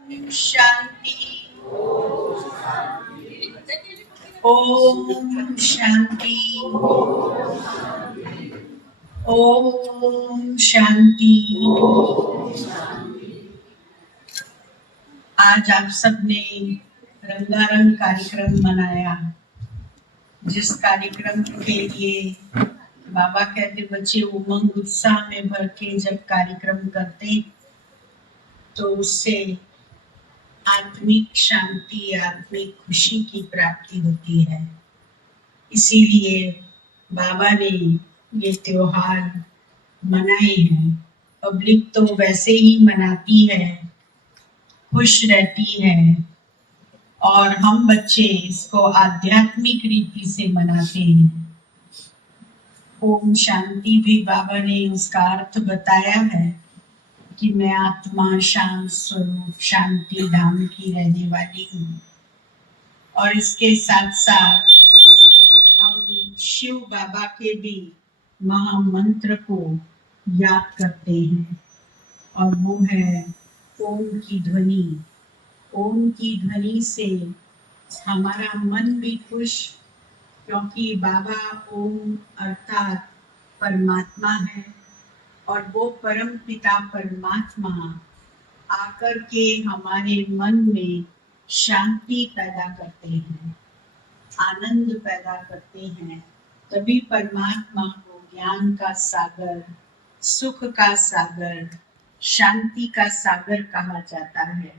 शांति। ओम शांति। ओम शांति। आज आप सबने रंगारंग कार्यक्रम मनाया, जिस कार्यक्रम के लिए बाबा कहते बच्चे उमंग उत्साह में भर के जब कार्यक्रम करते तो उससे आत्मिक शांति, आत्मिक खुशी की प्राप्ति होती है। इसीलिए बाबा ने ये त्योहार मनाए हैं। पब्लिक तो वैसे ही मनाती है, खुश रहती है, और हम बच्चे इसको आध्यात्मिक रीति से मनाते हैं। ओम शांति भी बाबा ने उसका अर्थ बताया है कि मैं आत्मा शांत स्वरूप शांति धाम की रहने वाली हूँ। और इसके साथ साथ हम शिव बाबा के भी महामंत्र को याद करते हैं, और वो है ओम की ध्वनि। ओम की ध्वनि से हमारा मन भी खुश, क्योंकि बाबा ओम अर्थात परमात्मा है, और वो परम पिता परमात्मा आकर के हमारे मन में शांति पैदा करते हैं, आनंद पैदा करते हैं। तभी परमात्मा को ज्ञान का सागर, सुख का सागर, शांति का सागर कहा जाता है।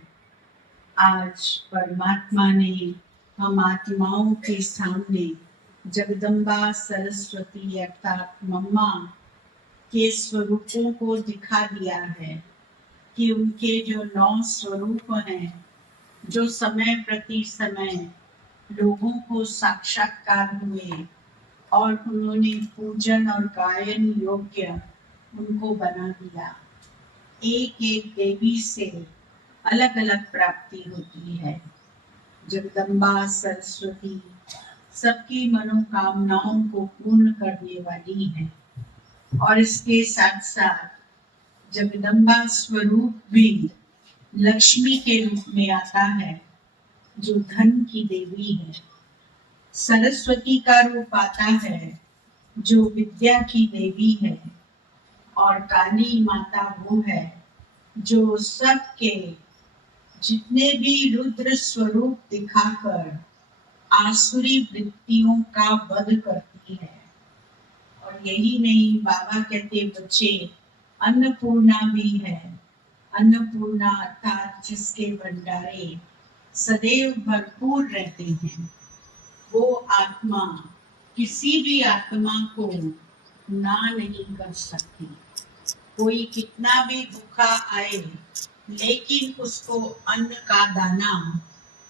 आज परमात्मा ने हम आत्माओं के सामने जगदम्बा सरस्वती अर्थात मम्मा के स्वरूपों को दिखा दिया है कि उनके जो 9 स्वरूप हैं, जो समय प्रति समय लोगों को साक्षात्कार हुए और उन्होंने पूजन और गायन योग्य उनको बना दिया। एक एक देवी से अलग अलग प्राप्ति होती है। जगदम्बा सरस्वती सबकी मनोकामनाओं को पूर्ण करने वाली है, और इसके साथ साथ जगदम्बा स्वरूप भी लक्ष्मी के रूप में आता है, जो धन की देवी है। सरस्वती का रूप आता है, जो विद्या की देवी है, और काली माता वो है जो सबके जितने भी रुद्र स्वरूप दिखाकर आसुरी वृत्तियों का वध करती है। और यही नहीं, बाबा कहते बच्चे अन्नपूर्णा भी है। अन्नपूर्णा अर्थात जिसके भंडारे सदैव भरपूर रहते हैं, वो आत्मा किसी भी आत्मा को ना नहीं कर सकती। कोई कितना भी भूखा आए, लेकिन उसको अन्न का दाना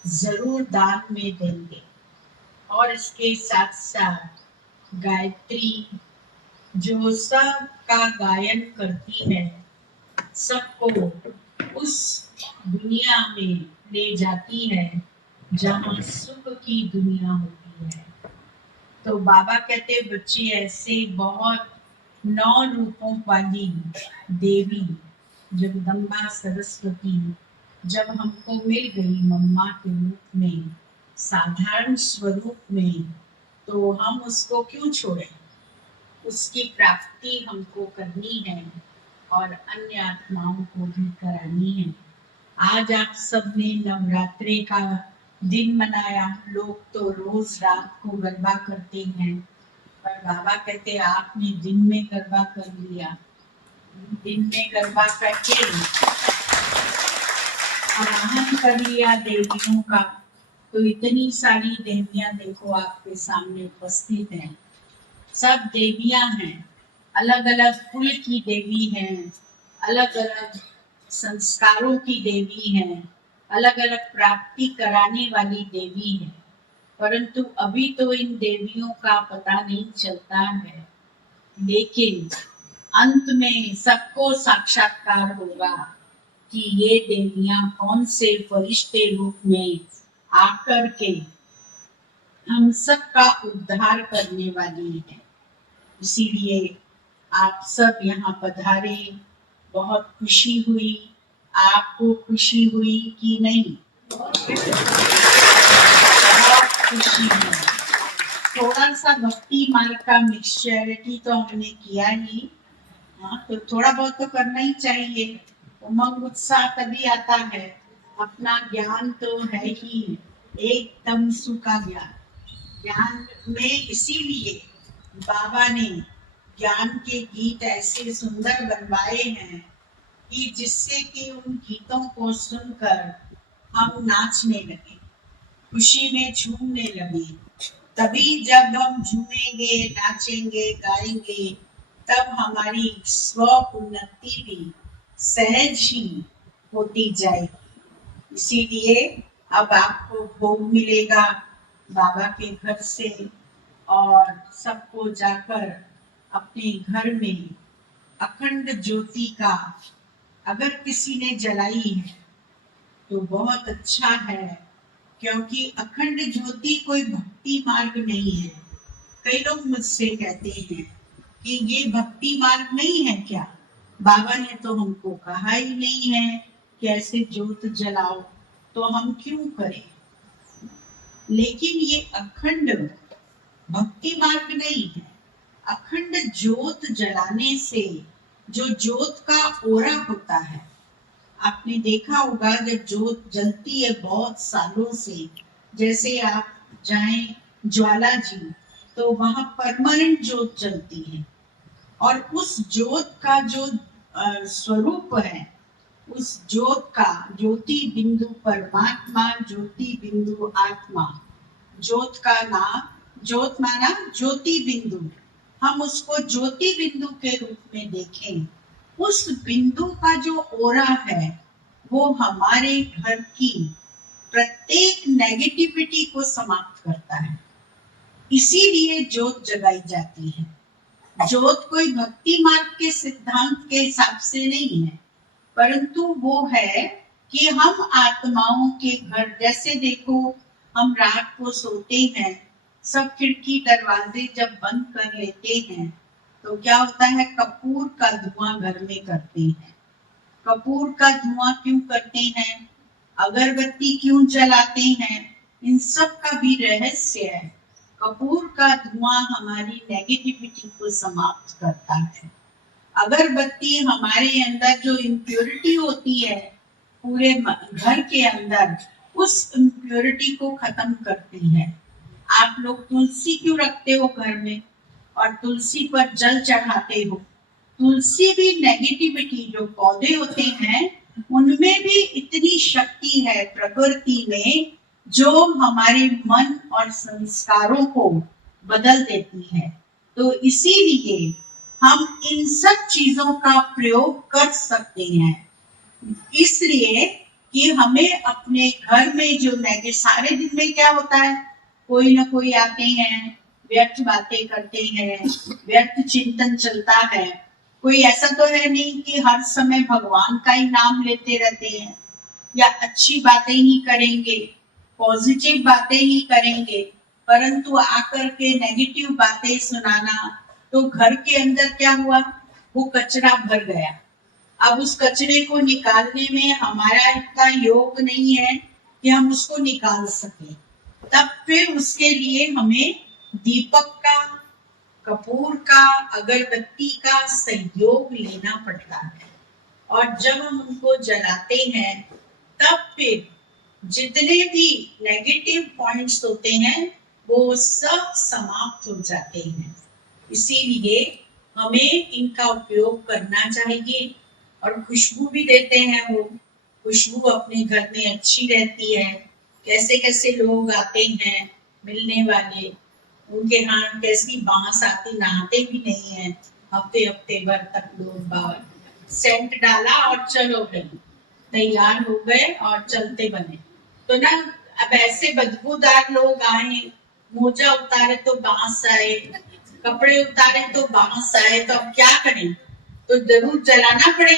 जरूर दान में देंगे। और इसके साथ साथ गायत्री जो सब का गायन करती है, सबको उस दुनिया में ले जाती है जहाँ सुख की दुनिया होती है। तो बाबा कहते बच्चे ऐसे बहुत 9 रूपों वाली देवी जगदम्बा सरस्वती जब हमको मिल गई मम्मा के रूप में, साधारण स्वरूप में, तो हम उसको क्यों छोड़ें। उसकी प्राप्ति हमको करनी है और अन्य आत्माओं को भी करानी है। आज आप सबने नवरात्रे का दिन मनाया। लोग तो रोज रात को गरबा करते हैं, पर बाबा कहते आपने दिन में गरबा कर लिया। दिन में गरबा करके आवाहन कर लिया देवियों का, तो इतनी सारी देवियां देखो आपके सामने उपस्थित हैं। सब देवियां हैं, अलग अलग कुल की देवी हैं, अलग अलग संस्कारों की देवी हैं, अलग अलग प्राप्ति कराने वाली देवी है। परंतु अभी तो इन देवियों का पता नहीं चलता है, लेकिन अंत में सबको साक्षात्कार होगा कि ये देवियां कौन से फरिश्ते रूप में आकर के हम सबका उद्धार करने वाली है। इसीलिए आप सब यहाँ पधारे, बहुत खुशी हुई। आपको खुशी हुई कि नहीं? बहुत खुशी हुई। थोड़ा सा भक्ति मार्ग का मिक्सचरिटी तो हमने किया ही, हाँ, तो थोड़ा बहुत तो करना ही चाहिए। उमंग उत्साह तभी आता है, अपना ज्ञान तो है ही एकदम सूखा ज्ञान। ज्ञान में इसीलिए बाबा ने ज्ञान के गीत ऐसे सुंदर बनवाए हैं कि जिससे कि उन गीतों को सुनकर हम नाचने लगे, खुशी में झूमने लगे। तभी जब हम झूमेंगे, नाचेंगे, गाएंगे, तब हमारी स्व उन्नति भी सहज ही होती जाएगी। इसीलिए अब आपको भोग मिलेगा बाबा के घर से, और सबको जाकर अपने घर में अखंड ज्योति का अगर किसी ने जलाई है तो बहुत अच्छा है, क्योंकि अखंड ज्योति कोई भक्ति मार्ग नहीं है। कई लोग मुझसे कहते हैं कि ये भक्ति मार्ग नहीं है क्या? बाबा ने तो हमको कहा ही नहीं है कि ऐसे ज्योत जलाओ, तो हम क्यों करें? लेकिन ये अखंड भक्ति मार्ग नहीं है। अखंड ज्योत जलाने से जो ज्योत का ओरा होता है, आपने देखा होगा जब ज्योत जलती है बहुत सालों से, जैसे आप जाएं ज्वाला जी तो वहां परमानेंट ज्योत जलती है, और उस ज्योत का जो स्वरूप है, उस ज्योत का ज्योति बिंदु परमात्मा, ज्योति बिंदु आत्मा, ज्योत का नाम ज्योत माना ज्योति बिंदु, हम उसको ज्योति बिंदु के रूप में देखें। उस बिंदु का जो ओरा है वो हमारे घर की प्रत्येक नेगेटिविटी को समाप्त करता है। इसीलिए ज्योत जगाई जाती है। ज्योत कोई भक्ति मार्ग के सिद्धांत के हिसाब से नहीं है, परंतु वो है कि हम आत्माओं के घर, जैसे देखो हम रात को सोते हैं, सब खिड़की दरवाजे जब बंद कर लेते हैं तो क्या होता है, कपूर का धुआं घर में करते हैं। कपूर का धुआं क्यों करते हैं, अगरबत्ती क्यों जलाते हैं, इन सब का भी रहस्य है। कपूर का धुआं हमारी नेगेटिविटी को समाप्त करता है। अगरबत्ती हमारे अंदर जो इम्प्योरिटी होती है पूरे घर के अंदर, उस इम्प्योरिटी को खत्म करती है। आप लोग तुलसी क्यों रखते हो घर में और तुलसी पर जल चढ़ाते हो? तुलसी भी नेगेटिविटी, जो पौधे होते हैं उनमें भी इतनी शक्ति है प्रकृति में, जो हमारे मन और संस्कारों को बदल देती है। तो इसीलिए हम इन सब चीजों का प्रयोग कर सकते हैं, इसलिए कि हमें अपने घर में जो सारे दिन में क्या होता है, कोई ना कोई आते हैं, व्यर्थ बातें करते हैं, व्यर्थ चिंतन चलता है। कोई ऐसा तो है नहीं कि हर समय भगवान का ही नाम लेते रहते हैं या अच्छी बातें ही करेंगे, पॉजिटिव बातें ही करेंगे, परंतु आकर के नेगेटिव बातें सुनाना, तो घर के अंदर क्या हुआ, वो कचरा भर गया। अब उस कचरे को निकालने में हमारा इतना योग नहीं है कि हम उसको निकाल सके। तब फिर उसके लिए हमें दीपक का, कपूर का, अगरबत्ती का सहयोग लेना पड़ता है, और जब हम उनको जलाते हैं तब फिर जितने भी नेगेटिव पॉइंट्स होते हैं वो सब समाप्त हो जाते हैं। इसीलिए हमें इनका उपयोग करना चाहिए, और खुशबू भी देते हैं वो। खुशबू अपने घर में अच्छी रहती है। कैसे कैसे लोग आते हैं मिलने वाले, उनके यहाँ कैसी बांस आती, नहाते भी नहीं है, हफ्ते हफ्ते भर तक लोग सेंट डाला और चलो गए, तैयार हो गए और चलते बने। तो ना अब ऐसे बदबूदार लोग आए, मोजा उतारे तो बांस आए, कपड़े उतारे तो बांस आए, तो अब क्या करें, तो जरूर जलाना पड़े,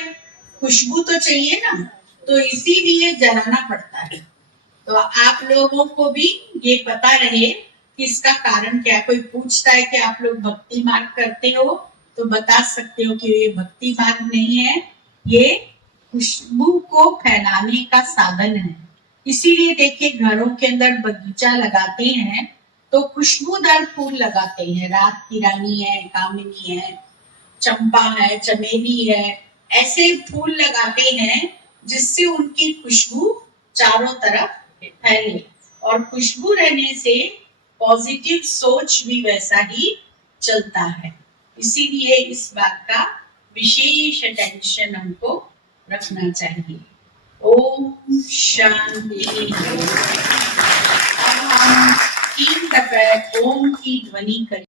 खुशबू तो चाहिए ना, तो इसीलिए जलाना पड़ता है। तो आप लोगों को भी ये पता रहे कि इसका कारण क्या। कोई पूछता है कि आप लोग भक्ति मार्ग करते हो, तो बता सकते हो कि ये भक्ति मार्ग नहीं है, ये खुशबू को फैलाने का साधन है। इसीलिए देखिए घरों के अंदर बगीचा लगाते हैं तो खुशबूदार फूल लगाते हैं। रात की रानी है, कामिनी है, चंपा है, चमेली है, ऐसे फूल लगाते हैं जिससे उनकी खुशबू चारों तरफ फैले। और खुशबू रहने से पॉजिटिव सोच भी वैसा ही चलता है। इसीलिए इस बात का विशेष अटेंशन हमको रखना चाहिए। ओम शांति। अब हम 3 दफे ओम की ध्वनि करें।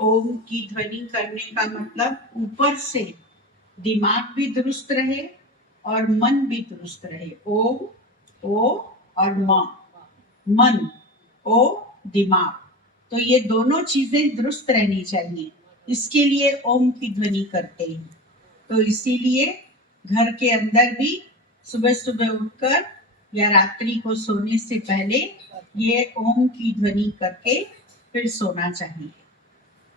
ओम की ध्वनि करने का मतलब ऊपर से दिमाग भी दुरुस्त रहे और मन भी दुरुस्त रहे। ओम, ओ और मन, ओ दिमाग, तो ये दोनों चीजें दुरुस्त रहनी चाहिए। इसके लिए ओम की ध्वनि करते हैं। तो इसीलिए घर के अंदर भी सुबह सुबह उठकर या रात्रि को सोने से पहले ये ओम की ध्वनि करके फिर सोना चाहिए।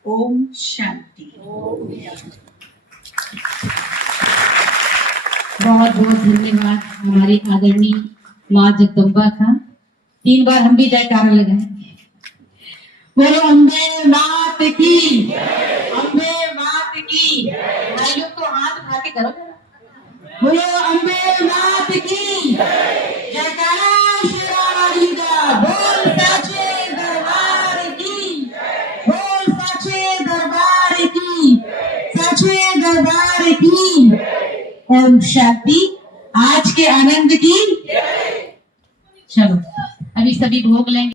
ओम शांति। बहुत बहुत धन्यवाद हमारी आदरणीय माँ जगदम्बा का। 3 बार हम भी जयकारा लगाएंगे। बोलो अम्बे मात की, अम्बे मात की। भाई लोग तो हाथ उठा के करो जरा। बोलो अम्बे मात की जयकारा। शेरावाली का बोल साचे दरबार की, बोल साचे दरबार की, साचे दरबार की। ओम शांति। आज के आनंद की। चलो अभी सभी भोग लेंगे।